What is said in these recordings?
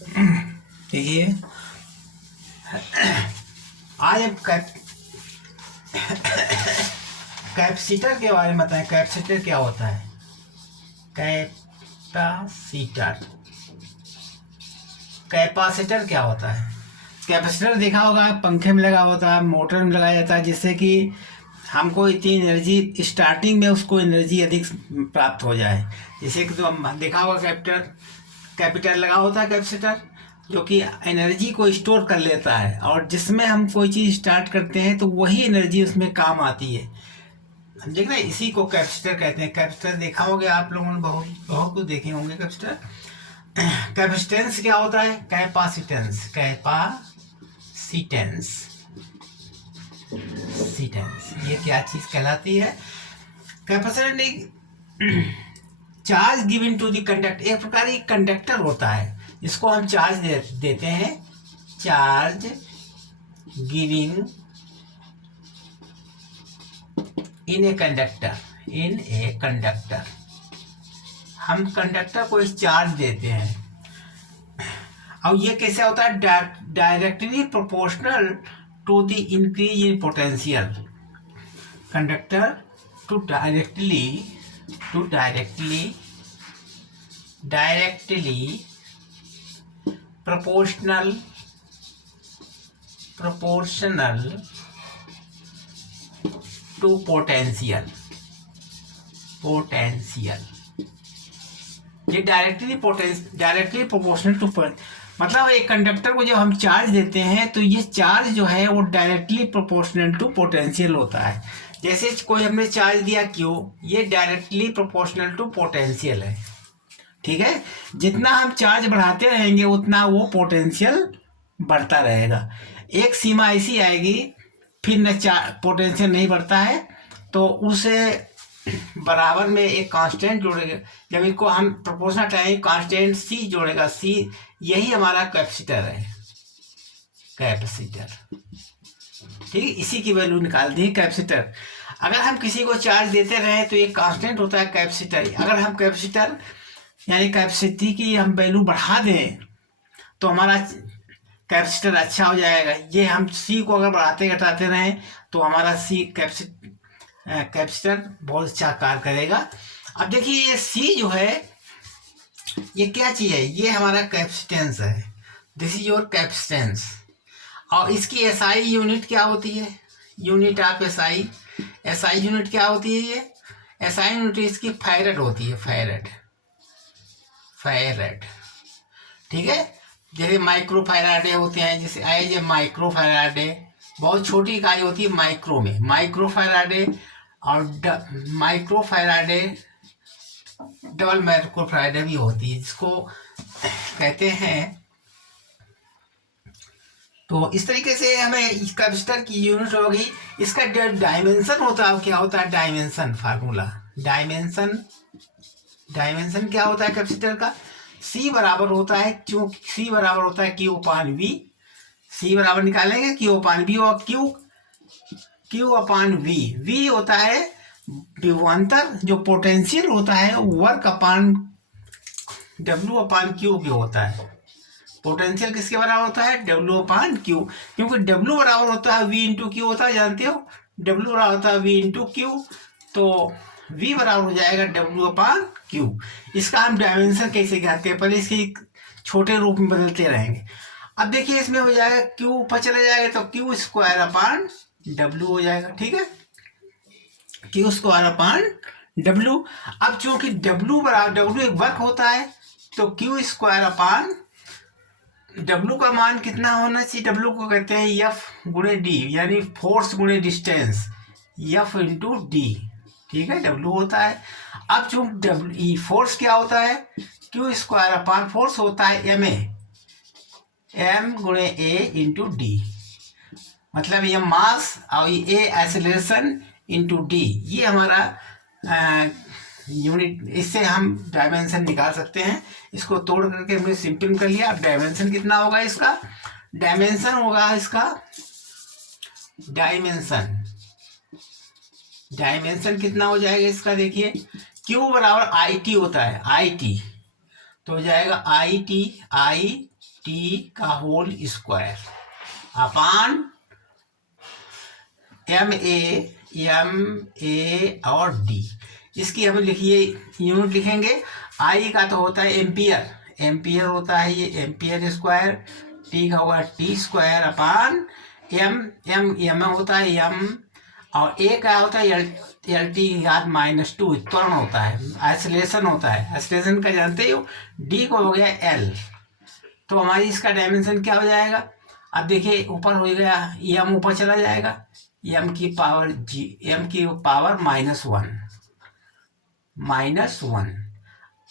देखिए, आज हम कैपेसिटर के बारे में बताएं। कैपेसिटर क्या होता है? कैपेसिटर कैपेसिटर क्या होता है? कैपेसिटर देखा होगा, पंखे में लगा होता है, मोटर में लगाया जाता है, जिससे कि हमको इतनी एनर्जी, स्टार्टिंग में उसको एनर्जी अधिक प्राप्त हो जाए। जैसे कि तो हम देखा होगा कैपिटल लगा होता है कैपेसिटर, जो कि एनर्जी को स्टोर कर लेता है, और जिसमें हम कोई चीज़ स्टार्ट करते हैं तो वही एनर्जी उसमें काम आती है। हम देख रहे हैं, इसी को कैपेसिटर कहते हैं। कैपेसिटर देखा होगा आप लोगों ने, बहुत बहुत कुछ देखे होंगे कैपेसिटर। कैपेसिटेंस क्या होता है? कैपेसिटेंस सीटेंस, ये क्या चीज कहलाती है? कैपेसिटर एक charge given to the conductor, एक प्रकार की कंडक्टर होता है, जिसको हम चार्ज देते हैं। Charge giving in a conductor, हम कंडक्टर को इस चार्ज देते हैं। और ये कैसे होता है? Directly proportional to the increase in potential. Conductor to directly proportional to potential। ये डायरेक्टली प्रोपोर्शनल टू, मतलब एक कंडक्टर को जब हम चार्ज देते हैं तो ये चार्ज जो है वो डायरेक्टली प्रोपोर्शनल टू पोटेंशियल होता है। जैसे कोई हमने चार्ज दिया क्यू, ये डायरेक्टली प्रोपोर्शनल टू पोटेंशियल है। ठीक है, जितना हम चार्ज बढ़ाते रहेंगे उतना वो पोटेंशियल बढ़ता रहेगा। एक सीमा ऐसी आएगी फिर न पोटेंशियल नहीं बढ़ता है, तो उसे बराबर में एक कांस्टेंट जोड़ेगा। जब इसको हम प्रोपोर्शनल टाइम कांस्टेंट सी जोड़ेगा, सी, यही हमारा कैपेसिटर है। कैपेसिटर, ठीक है, इसी की वैल्यू निकाल दी कैपेसिटर। अगर हम किसी को चार्ज देते रहे तो एक कांस्टेंट होता है कैपेसिटर। अगर हम कैपेसिटर यानी कैपेसिटी की हम वैल्यू बढ़ा दें तो हमारा कैपेसिटर अच्छा हो जाएगा। ये हम सी को अगर बढ़ाते घटाते रहें तो हमारा सी कैपेसिटर बहुत अच्छा कार्य करेगा। अब देखिए, ये सी जो है ये क्या चीज़ है? ये हमारा कैपेसिटेंस है। This is your capacitance. और इसकी एसआई यूनिट क्या होती है? यूनिट ऑफ एसआई यूनिट क्या होती है? ये एसआई यूनिट इसकी फैरेड होती है। फैरेड, ठीक है। जैसे माइक्रो फैराडे होते हैं, जैसे ये माइक्रो फैराडे, बहुत छोटी इकाई होती है माइक्रो में, माइक्रो फैराडे। और micro Faraday, double micro Faraday भी होती है, जिसको कहते हैं। तो इस तरीके से हमें कैपेसिटर की यूनिट होगी। इसका डायमेंशन होता है, क्या होता है डायमेंशन? फार्मूला डायमेंशन क्या होता है कैपेसिटर का? C बराबर होता है Q अपान V। C बराबर निकालेंगे Q अपान V, और Q अपान V। V होता है विभवांतर, जो पोटेंशियल होता है वर्क अपान W अपान Q भी होता है। पोटेंशियल किसके बराबर होता है? W अपान Q, क्योंकि W बराबर होता है V इंटू क्यू होता है, जानते हो। W बराबर होता है V इंटू क्यू, तो V बराबर हो जाएगा W अपान Q। इसका हम डायमेंशन कैसे ज्ञात करें? पहले इसके छोटे रूप में बदलते रहेंगे। अब देखिए, इसमें हो जाएगा Q ऊपर चले जाएगा तो Q स्क्वायर अपान W हो जाएगा। ठीक है, Q स्क्वायर अपान W। अब चूंकि W बराबर, W एक वर्क होता है, तो Q स्क्वायर अपान W का मान कितना होना चाहिए? W को कहते हैं F गुणे D, यानी फोर्स गुणे डिस्टेंस, F इंटू D। ठीक है, W होता है। अब चूंकि फोर्स क्या होता है? Q स्क्वायर अपान फोर्स होता है M गुणे A इंटू D, मतलब ये मास और ये एक्सेलरेशन इंटू D, ये हमारा यूनिट। इससे हम डायमेंशन निकाल सकते हैं। इसको तोड़ करके हमने सिंपल कर लिया। अब डायमेंशन कितना होगा इसका? डायमेंशन होगा इसका, डायमेंशन कितना हो जाएगा इसका? देखिए, Q बराबर IT होता है, IT, तो हो जाएगा IT टी का whole square upon M A और डी। इसकी हमें लिखिए यूनिट लिखेंगे। आई का तो होता है एम्पियर, एम्पियर होता है ये एम्पियर स्क्वायर, टी का होगा T square upon M, M होता है एम, और ए का होता है एल टी की घात -2, त्वरण होता है, आइसोलेशन होता है, आइसोलेशन का जानते हो। डी को हो गया एल, तो हमारी इसका डायमेंशन क्या हो जाएगा। अब देखिए ऊपर हो गया, एम ऊपर चला जाएगा, एम की पावर जी, एम की power -1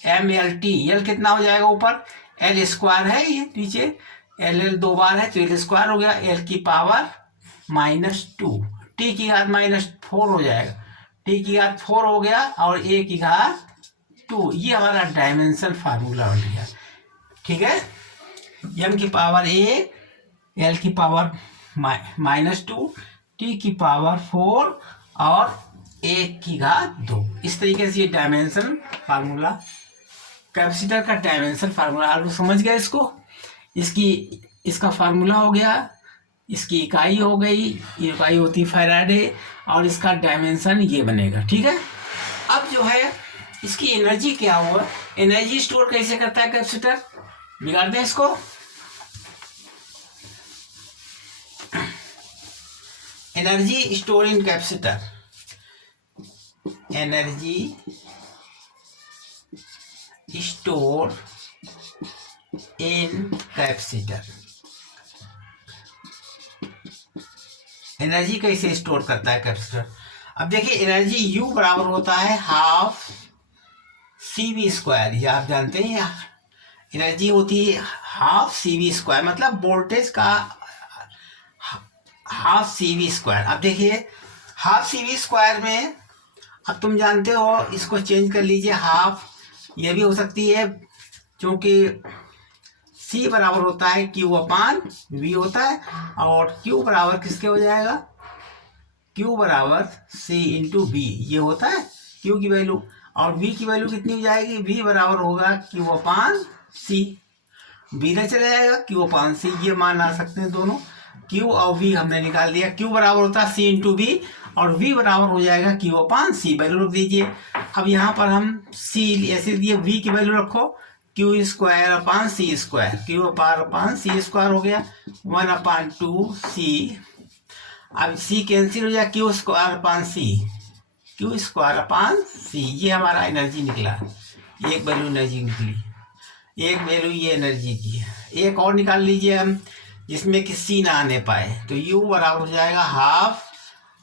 M L T, L कितना हो जाएगा ऊपर, एल स्क्वायर है ये नीचे, एल 2 बार है तो एल स्क्वायर हो गया, एल की पावर -2, टी की घात -4 हो जाएगा, टी की घात 4 हो गया और ए की घात 2। ये हमारा डायमेंशन फार्मूला बन गया। ठीक है, एम की पावर ए, एल की पावर -2, टी की पावर 4 और ए की घात 2। इस तरीके से ये डायमेंशन फार्मूला, कैपेसिटर का डायमेंशन फार्मूला आप लोग समझ गए इसको। इसका फार्मूला हो गया, इसकी इकाई हो गई, ये इकाई होती है फैराडे, और इसका डायमेंशन ये बनेगा। ठीक है, अब जो है इसकी एनर्जी क्या हुआ, एनर्जी स्टोर कैसे करता है कैपेसिटर, बिगाड़ दें इसको। Energy store in capacitor, energy store in capacitor, energy कैसे स्टोर करता है कैपेसिटर। अब देखिए एनर्जी U बराबर होता है हाफ CV², ये आप जानते हैं, एनर्जी होती है हाफ CV², मतलब वोल्टेज का हाफ CV²। अब देखिए हाफ CV² में, अब तुम जानते हो, इसको चेंज कर लीजिए, हाफ ये भी हो सकती है, क्योंकि C बराबर होता है Q/V होता है, और Q बराबर किसके हो जाएगा, Q बराबर C × V ये होता है Q की वैल्यू, और V की वैल्यू कितनी हो जाएगी, V बराबर होगा Q/C, V ना चला जाएगा, Q/C ये मान आ सकते हैं दोनों, Q और V हमने निकाल दिया। Q बराबर होता है C × V और V बराबर हो जाएगा Q/C, वैल्यू रख दीजिए। अब यहाँ पर हम C ऐसे दिए, V की वैल्यू रखो Q² / C², Q/C² हो गया 1/2C। अब C कैंसिल हो जाए, Q² / C, ये हमारा एनर्जी निकला, एक वैल्यू एनर्जी निकली, एक वैल्यू ये एनर्जी की है। एक और निकाल लीजिए हम, जिसमें कि C ना आने पाए, तो U बराबर हो जाएगा हाफ।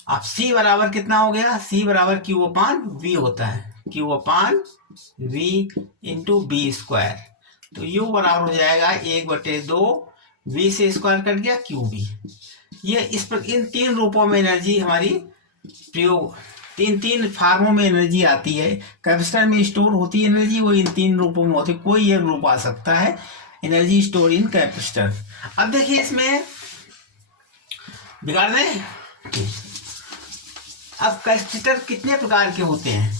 अब C बराबर कितना हो गया, C बराबर Q/V होता है, Q/V × V², तो U बराबर हो जाएगा 1/2, V से स्क्वायर कट गया QV। ये इस पर इन 3 रूपों में एनर्जी हमारी प्रयोग, तीन फार्मों में एनर्जी आती है कैपेसिटर में स्टोर होती है एनर्जी, वो इन 3 रूपों में होती है, कोई एक रूप आ सकता है एनर्जी स्टोर इन कैपेसिटर। अब देखिए इसमें बिगाड़ दें। अब कैपेसिटर कितने प्रकार के होते हैं,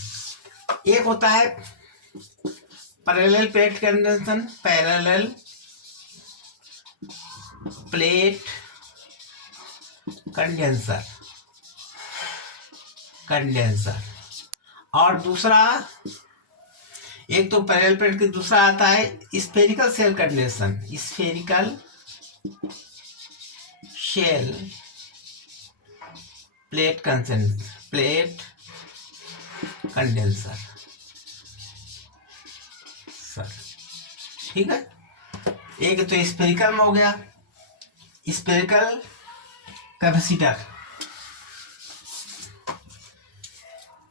एक होता है parallel plate conduction, parallel plate condenser, और दूसरा, एक तो पैरेलल प्लेट के, दूसरा आता है spherical shell condenser, spherical shell plate condenser sir. ठीक है, एक तो स्फेरिकल में हो गया, स्फेरिकल कैपेसिटर,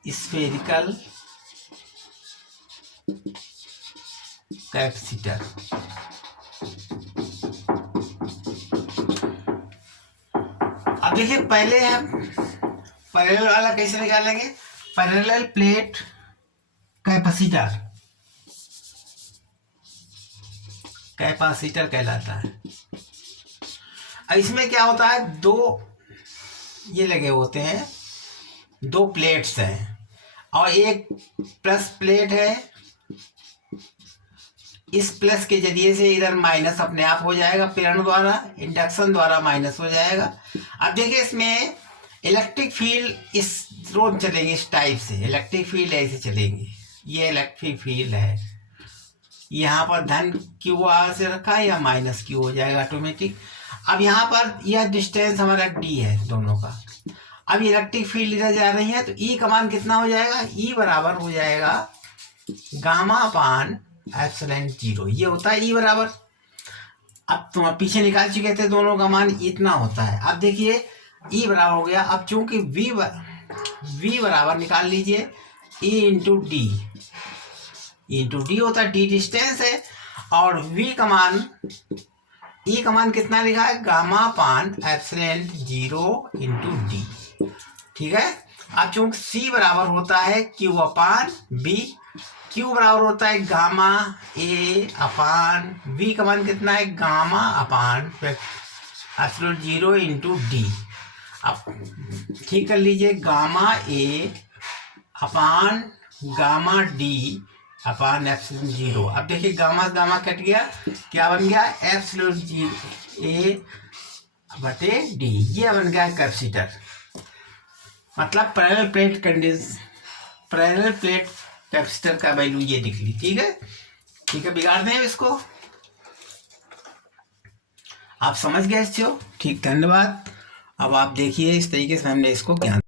स्फेरिकल कैपेसिटर। अब देखिए पहले हम पैरेलल वाला कैसे निकालेंगे, पैरेलल प्लेट कैपेसिटर कहलाता है। इसमें क्या होता है, दो ये लगे होते हैं, 2 प्लेट्स हैं और एक प्लस प्लेट है, इस प्लस के जरिए से इधर माइनस अपने आप हो जाएगा, प्रेरण द्वारा, इंडक्शन द्वारा माइनस हो जाएगा। अब देखिए इसमें इलेक्ट्रिक फील्ड इस रोड चलेगी, इस टाइप से इलेक्ट्रिक फील्ड ऐसे चलेगी। ये इलेक्ट्रिक फील्ड है, यहाँ पर धन क्यू आर से रखा है या माइनस क्यू हो जाएगा ऑटोमेटिक। अब यहाँ पर यह डिस्टेंस हमारा डी है दोनों का। अब इलेक्ट्रिक फील्ड इधर जा रही है तो ई का मान कितना हो जाएगा, ई बराबर हो जाएगा गामा अपान एप्सिलॉन 0। ये होता है ई बराबर। अब तुम पीछे निकाल चुके थे, दोनों का मान इतना होता है। अब देखिए ई बराबर हो गया। अब चूंकि वी बराबर निकाल लीजिए E into D, into D होता है, डी डिस्टेंस है, और वी का मान, ई का मान कितना लिखा है, gamma upon epsilon 0 into D. ठीक है। अब चूंकि सी बराबर होता है क्यू अपान बी, क्यू बराबर होता है गामा ए अपान वी का मान कितना है, gamma upon epsilon 0 into D. अब ठीक कर लीजिए, गामा ए अपान गामा डी अपान एप्सिलॉन 0। अब देखिए गामा गामा कट गया, क्या बन गया, एप्सिलॉन 0 ए बटे डी। ये बन गया कैपेसिटर। मतलब parallel plate condition, parallel plate capacitor का वैल्यू ये निकली। ठीक है, ठीक है, बिगाड़ दें इसको। आप समझ गए इसको। ठीक, धन्यवाद। अब आप देखिए इस तरीके से हमने इसको ज्ञान